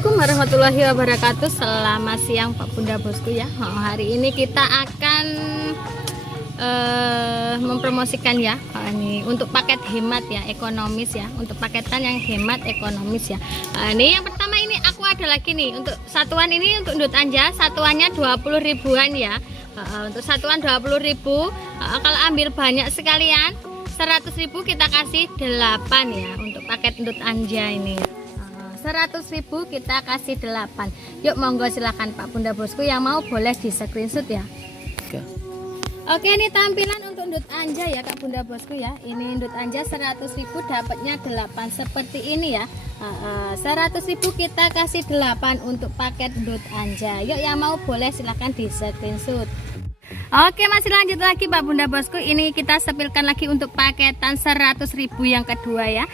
Assalamualaikum warahmatullahi wabarakatuh. Selamat siang Pak Bunda Bosku ya. Hari ini kita akan mempromosikan ya ini untuk paket hemat ya, ekonomis ya, untuk paketan yang hemat ekonomis ya. Ini yang pertama, ini aku ada lagi nih untuk satuan ini, untuk Ndut Anja satuannya 20 ribuan ya. Untuk satuan 20.000, kalau ambil banyak sekalian 100.000 kita kasih 8 ya untuk paket Ndut Anja ini. 100.000 kita kasih 8. Yuk monggo silakan Pak Bunda Bosku, yang mau boleh di screenshot ya. Oke, ini tampilan untuk Ndut Anja ya Kak Bunda Bosku ya. Ini Ndut Anja 100.000 dapatnya 8 seperti ini ya. 100.000 kita kasih 8 untuk paket Ndut Anja. Yuk yang mau boleh silahkan di screenshot. Oke, masih lanjut lagi Pak Bunda Bosku. Ini kita sepilkan lagi untuk paketan 100.000 yang kedua ya.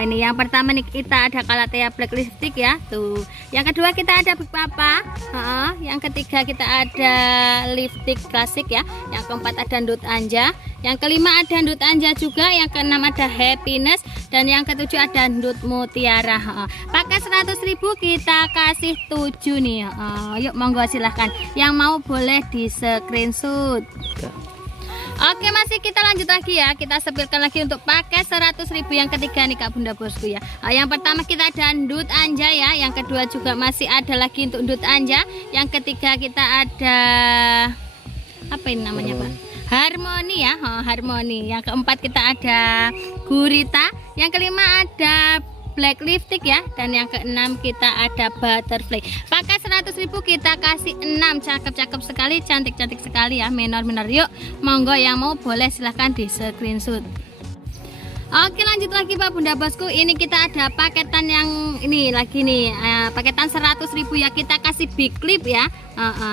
Ini yang pertama nih kita ada Calathea Black Lipstick ya. Tuh. Yang kedua kita ada Big Papa. Yang ketiga kita ada lipstick klasik ya. Yang keempat ada Ndut Anja. Yang kelima ada Ndut Anja juga. Yang keenam ada Happiness. Dan yang ketujuh ada Ndut Mutiara. Pakai 100.000 kita kasih 7 nih. Yuk monggo silahkan. Yang mau boleh di screenshot. Oke, masih kita lanjut lagi ya. Kita sepilkan lagi untuk pakai 100.000 yang ketiga nih Kak Bunda Bosku ya. Yang pertama kita ada Ndut Anja ya. Yang kedua juga masih ada lagi untuk Ndut Anja. Yang ketiga kita ada apa ini namanya Pak? Harmoni ya, Harmoni. Yang keempat kita ada Gurita. Yang kelima ada Black Lipstick ya. Dan yang keenam kita ada Butterfly. Pakai 100.000 kita kasih 6. Cakep-cakep sekali, cantik-cantik sekali ya, menor-menor. Yuk monggo yang mau boleh silahkan di screenshot. Oke, lanjut lagi Pak Bunda Bosku. Ini kita ada paketan yang ini lagi nih, paketan 100.000 ya. Kita kasih big clip ya.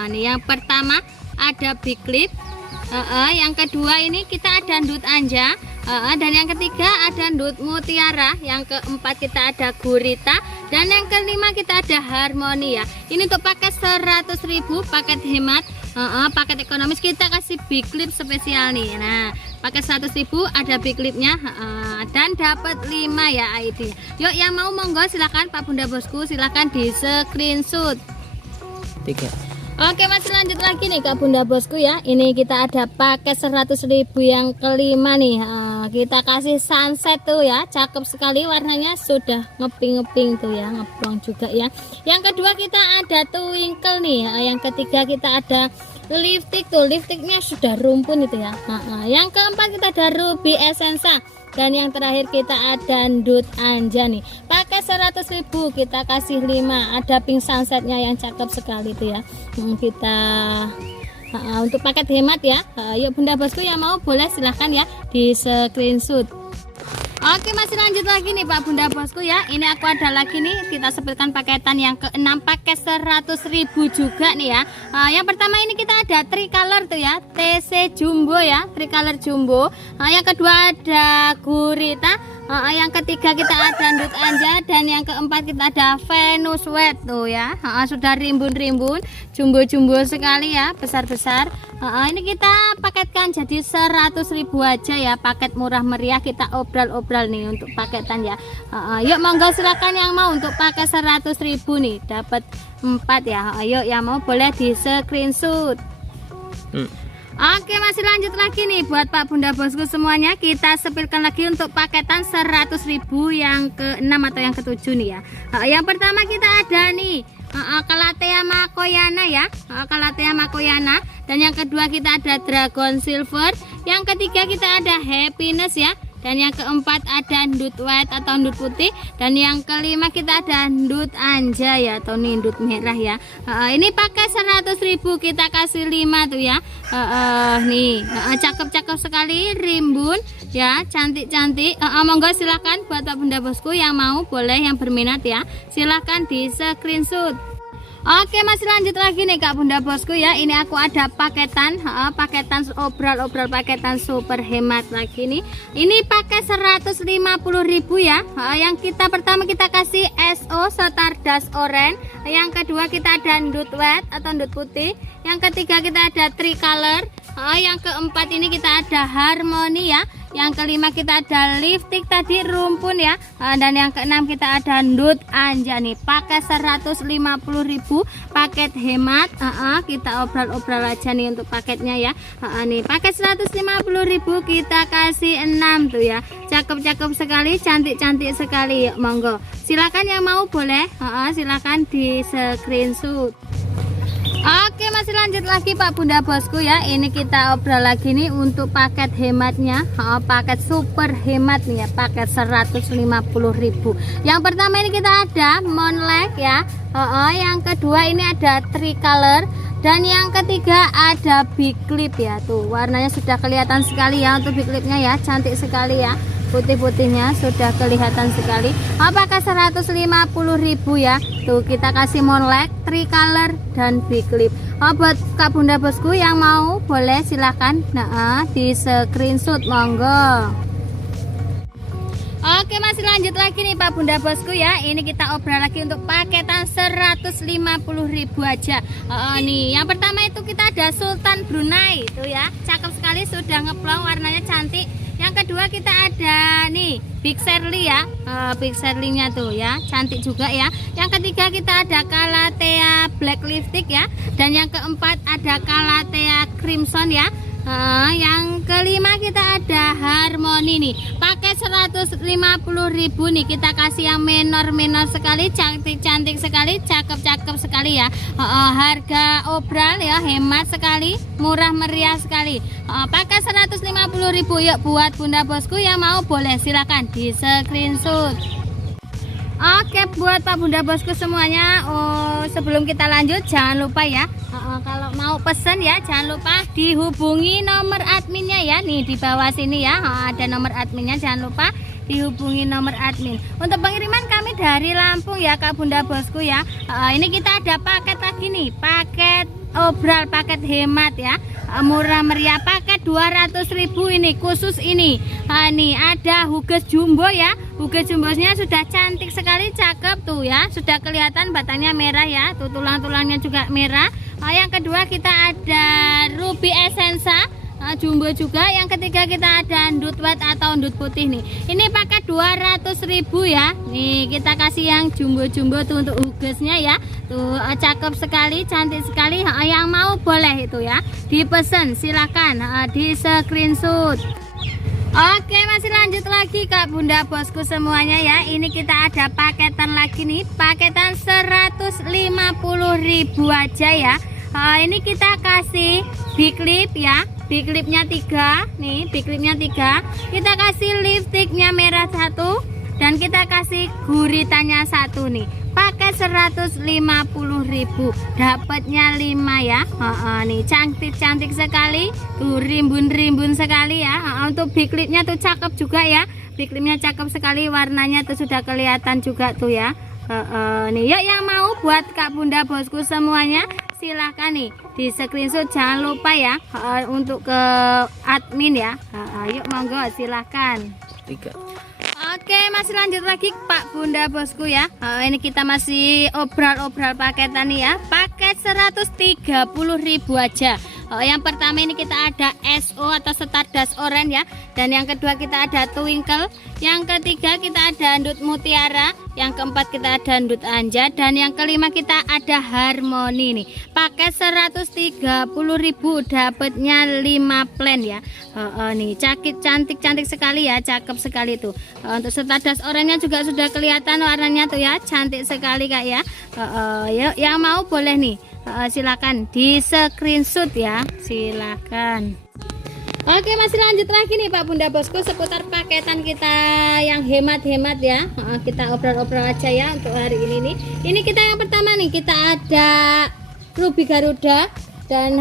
Nih yang pertama ada big clip. Yang kedua ini kita ada Ndut Anja. Dan yang ketiga ada Ndut Mutiara. Yang keempat kita ada Gurita. Dan yang kelima kita ada Harmoni ya. Ini untuk paket 100.000 paket hemat, paket ekonomis, kita kasih big clip spesial nih. Nah, pakai 100.000 ada big clipnya, dan dapat 5 ya ID. Yuk yang mau monggo silakan Pak Bunda Bosku, silakan di screenshot. 3. Oke, masih lanjut lagi nih Kak Bunda Bosku ya. Ini kita ada paket 100.000 yang kelima nih. Kita kasih sunset tuh ya, cakep sekali warnanya, sudah ngeping-ngeping tuh ya, ngeplong juga ya. Yang kedua kita ada twinkle nih. Yang ketiga kita ada lipstick tuh, lipsticknya sudah rumpun itu ya. Yang keempat kita ada Ruby Essensa. Dan yang terakhir kita ada Ndut Anja nih. Pakai 100.000 kita kasih 5. Ada pink sunsetnya yang cakep sekali tuh ya. Kita untuk paket hemat ya. Yuk Bunda Bosku yang mau boleh silahkan ya di screenshot. Oke, masih lanjut lagi nih Pak Bunda Bosku ya. Ini aku ada lagi nih, kita sepilkan paketan yang ke-6 pakai 100.000 juga nih ya. Yang pertama ini kita ada tricolor tuh ya, TC Jumbo ya, tricolor Jumbo. Yang kedua ada Gurita. Yang ketiga kita ada Ndut Anja. Dan yang keempat kita ada Venus Wet tuh ya. Sudah rimbun-rimbun, jumbo-jumbo sekali ya, besar-besar. Ini kita paketkan jadi 100.000 aja ya, paket murah meriah, kita obral-obral nih untuk paketan ya. Yuk monggo silakan yang mau untuk pakai 100.000 nih, dapat 4 ya. Ayo yang mau boleh di screenshot. Oke, masih lanjut lagi nih buat Pak Bunda Bosku semuanya. Kita sepilkan lagi untuk paketan 100.000 yang ke-6 atau yang ke-7 nih ya. Yang pertama kita ada nih Calathea Makoyana ya, Calathea Makoyana. Dan yang kedua kita ada Dragon Silver. Yang ketiga kita ada Happiness ya. Dan yang keempat ada Ndut White atau Ndut Putih. Dan yang kelima kita ada Ndut Anja ya, atau nih Ndut Merah ya. Ini pakai 100.000 kita kasih 5 tuh ya. Nih cakep-cakep sekali, rimbun ya, cantik-cantik. Monggo silahkan buat Pak Bunda Bosku yang mau boleh, yang berminat ya, silahkan di screenshot. Oke, masih lanjut lagi nih Kak Bunda Bosku ya. Ini aku ada paketan, paketan obral-obral, paketan super hemat lagi nih. Ini pakai 150.000 ya. Yang kita pertama kita kasih SO Stardust Orange. Yang kedua kita ada Ndut White atau Ndut Putih. Yang ketiga kita ada Tricolor. Yang keempat ini kita ada Harmony ya. Yang kelima kita ada Lipstick tadi rumpun ya. Dan yang keenam kita ada Ndut Anja nih. Pakai 150.000 paket hemat. Kita obrol-obrol aja nih untuk paketnya ya. Nih pakai 150.000 kita kasih 6 tuh ya. Cakep-cakep sekali, cantik-cantik sekali. Yuk monggo. Silakan yang mau boleh. Silakan di screenshot. Oke, masih lanjut lagi Pak Bunda Bosku ya. Ini kita obrol lagi nih untuk paket hematnya. Paket super hemat nih ya, paket 150.000. Yang pertama ini kita ada Monlek ya. Yang kedua ini ada Tricolor. Dan yang ketiga ada Big Clip ya. Tuh warnanya sudah kelihatan sekali ya untuk Big Clipnya ya. Cantik sekali ya. Putih-putihnya sudah kelihatan sekali. Apakah 150.000 ya? Tuh kita kasih Monlek, Tricolor dan Big Clip. Buat Kak Bunda Bosku yang mau boleh silahkan di screenshot monggo. Oke, masih lanjut lagi nih Pak Bunda Bosku ya. Ini kita obrol lagi untuk paketan 150.000 aja. Nih yang pertama itu kita ada Sultan Brunei tuh ya. Cakep sekali, sudah ngeplong, warnanya cantik. Yang kedua kita ada nih Big Shirley ya. Big Shirley-nya tuh ya, cantik juga ya. Yang ketiga kita ada Calathea Black Lipstick ya. Dan yang keempat ada Calathea Crimson ya. Yang kelima kita ada Harmony nih, pakai 150.000 nih. Kita kasih yang menor-menor sekali, cantik-cantik sekali, cakep-cakep sekali ya. Harga obral ya, hemat sekali, murah meriah sekali. Pakai 150.000. Yuk buat Bunda Bosku yang mau boleh silakan di screenshot. Oke, buat Pak Bunda Bosku semuanya, sebelum kita lanjut jangan lupa ya, kalau mau pesen ya jangan lupa dihubungi nomor adminnya ya. Nih di bawah sini ya, ada nomor adminnya, jangan lupa dihubungi nomor admin. Untuk pengiriman kami dari Lampung ya Kak Bunda Bosku ya. Ini kita ada paket lagi nih, paket obral, paket hemat ya, murah meriah, paket 200.000 ini khusus ini. Nih ada Huges Jumbo ya. Huges Jumbosnya sudah cantik sekali, cakep tuh ya, sudah kelihatan batangnya merah ya, tuh tulang-tulangnya juga merah. Yang kedua kita ada Ruby Essensa jumbo juga. Yang ketiga kita ada Ndut White atau Ndut putih nih. Ini pakai 200.000 ya. Nih kita kasih yang jumbo-jumbo tuh untuk Hugesnya ya. Tuh cakep sekali, cantik sekali. Yang mau boleh itu ya, dipesan silakan di screenshot. Oke, masih lanjut lagi Kak Bunda Bosku semuanya ya. Ini kita ada paketan lagi nih, paketan 150.000 aja ya. Ini kita kasih Big Clip ya. Big Clipnya 3 nih, Big Clipnya 3. Kita kasih lipstiknya merah 1 dan kita kasih guritanya 1 nih. Pakai 150.000, dapatnya 5 ya. Nih cantik-cantik sekali, tuh rimbun-rimbun sekali ya. Untuk Big Clipnya tuh cakep juga ya. Big Clipnya cakep sekali, warnanya tuh sudah kelihatan juga tuh ya. Nih yuk yang mau buat Kak Bunda Bosku semuanya silahkan nih di screenshot, jangan lupa ya untuk ke admin ya. Yuk monggo silahkan. 3. Oke, masih lanjut lagi Pak Bunda Bosku ya. Ini kita masih obral-obral paketan nih ya. Paket 130.000 aja. Yang pertama ini kita ada SO atau Stardust Orange ya. Dan yang kedua kita ada Twinkle. Yang ketiga kita ada Ndut Mutiara. Yang keempat kita ada Ndut Anja. Dan yang kelima kita ada Harmony nih. Paket 130.000, dapatnya 5 plan ya. Nih cantik-cantik sekali ya, cakep sekali tuh. Untuk Stardust Orange-nya juga sudah kelihatan warnanya tuh ya, cantik sekali Kak ya. Yuk yang mau boleh nih. Silakan di screenshot ya, silakan. Oke, masih lanjut lagi nih Pak Bunda Bosku seputar paketan kita yang hemat-hemat ya. Kita obrol-obrol aja ya untuk hari ini nih. Ini kita yang pertama nih, kita ada Ruby Garuda dan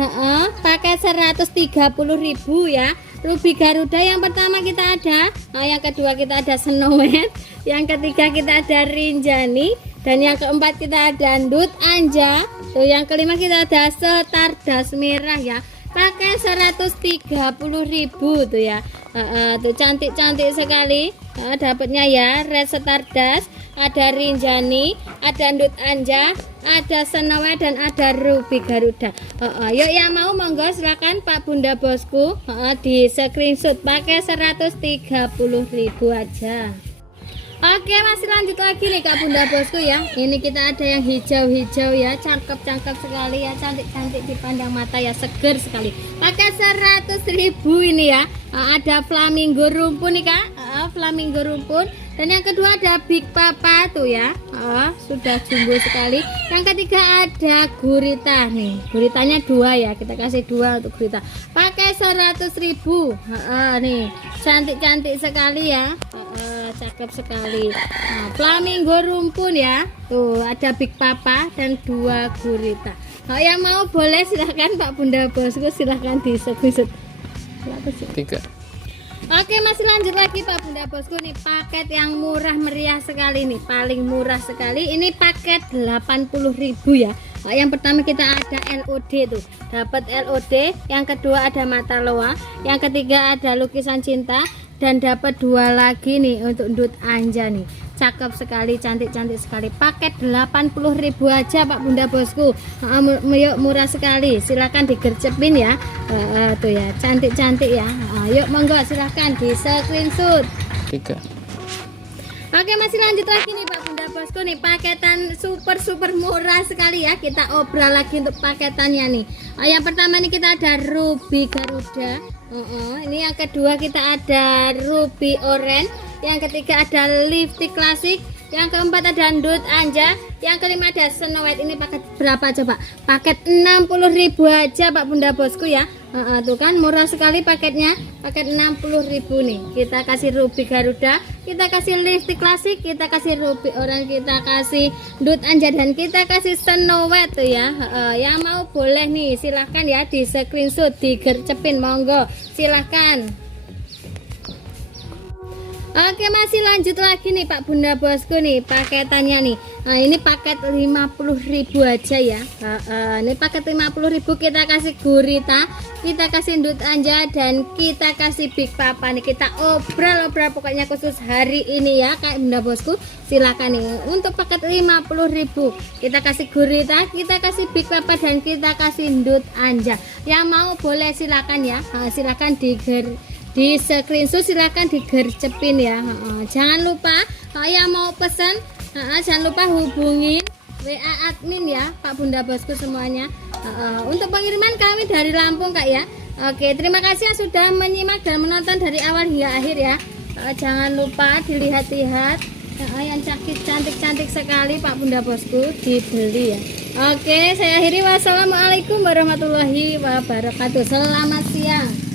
pakai 130.000 ya. Ruby Garuda yang pertama kita ada, yang kedua kita ada Snow White, yang ketiga kita ada Rinjani, dan yang keempat kita ada Ndut Anja, tuh yang kelima kita ada Stardust merah ya. pakai 130.000 tuh ya. Tuh cantik-cantik sekali. Dapatnya ya Red Stardust, ada Rinjani, ada Ndut Anja, ada Snow White dan ada Ruby Garuda. Yuk yang mau monggo silakan Pak Bunda Bosku, di screenshot pakai 130.000 aja. Oke, masih lanjut lagi nih Kak Bunda Bosku ya. Ini kita ada yang hijau-hijau ya, cakep-cakep sekali ya, cantik-cantik dipandang mata ya, seger sekali. Pakai 100.000 ini ya. Ada flamingo rumpun nih Kak, flamingo rumpun. Dan yang kedua ada Big Papa tuh ya, sudah jumbo sekali. Yang ketiga ada gurita nih, guritanya 2 ya, kita kasih 2 untuk gurita. Pakai 100.000, nih cantik-cantik sekali ya, cakep sekali. Flamingo rumpun ya, tuh ada Big Papa dan 2 gurita. Yang mau boleh silahkan Pak Bunda Bosku, silahkan di screenshot. 3. Oke, masih lanjut lagi Pak Bunda Bosku nih, paket yang murah meriah sekali nih, paling murah sekali. Ini paket 80.000 ya. Yang pertama kita ada LOD tuh, dapat LOD. Yang kedua ada mata loa. Yang ketiga ada lukisan cinta dan dapat 2 lagi nih untuk Ndut Anja nih. Cakep sekali, cantik-cantik sekali. Paket 80.000 aja Pak Bunda Bosku. Yuk murah sekali. Silakan digercepin ya. Tuh ya, cantik-cantik ya. Yuk monggo silakan di screenshot. 3. Oke, masih lanjut lagi nih Pak Bunda Bosku nih, paketan super murah sekali ya. Kita obrol lagi untuk paketannya nih. Yang pertama nih kita ada Ruby Garuda. Ini yang kedua kita ada Ruby Orange. Yang ketiga ada Lipstick Klasik. Yang keempat ada Ndut Anja. Yang kelima ada Snow White. Ini paket berapa coba? Paket 60.000 aja Pak Bunda Bosku ya. Tuh kan murah sekali paketnya. Paket 60.000 nih. Kita kasih Ruby Garuda, kita kasih Lipstick Klasik, kita kasih Ruby Orange, kita kasih Ndut Anja dan kita kasih Snow White tuh ya. Yang mau boleh nih silahkan ya di screenshot, digercepin monggo. Silahkan. Oke, masih lanjut lagi nih Pak Bunda Bosku nih paketannya nih. Ini paket 50.000 aja ya. Ini paket 50.000 kita kasih gurita, kita kasih Ndut Anja dan kita kasih Big Papa nih. Kita obrol pokoknya khusus hari ini ya Kak Bunda Bosku. Silakan nih untuk paket 50.000 kita kasih gurita, kita kasih Big Papa dan kita kasih Ndut Anja. Yang mau boleh silakan ya. Silakan di screenshot, silakan digercepin ya. Jangan lupa yang mau pesan, jangan lupa hubungin WA admin ya Pak Bunda Bosku semuanya. Untuk pengiriman kami dari Lampung Kak ya. Oke, terima kasih yang sudah menyimak dan menonton dari awal hingga akhir ya. Jangan lupa dilihat-lihat yang cantik-cantik sekali Pak Bunda Bosku, dibeli ya. Oke, saya akhiri. Wassalamualaikum warahmatullahi wabarakatuh. Selamat siang.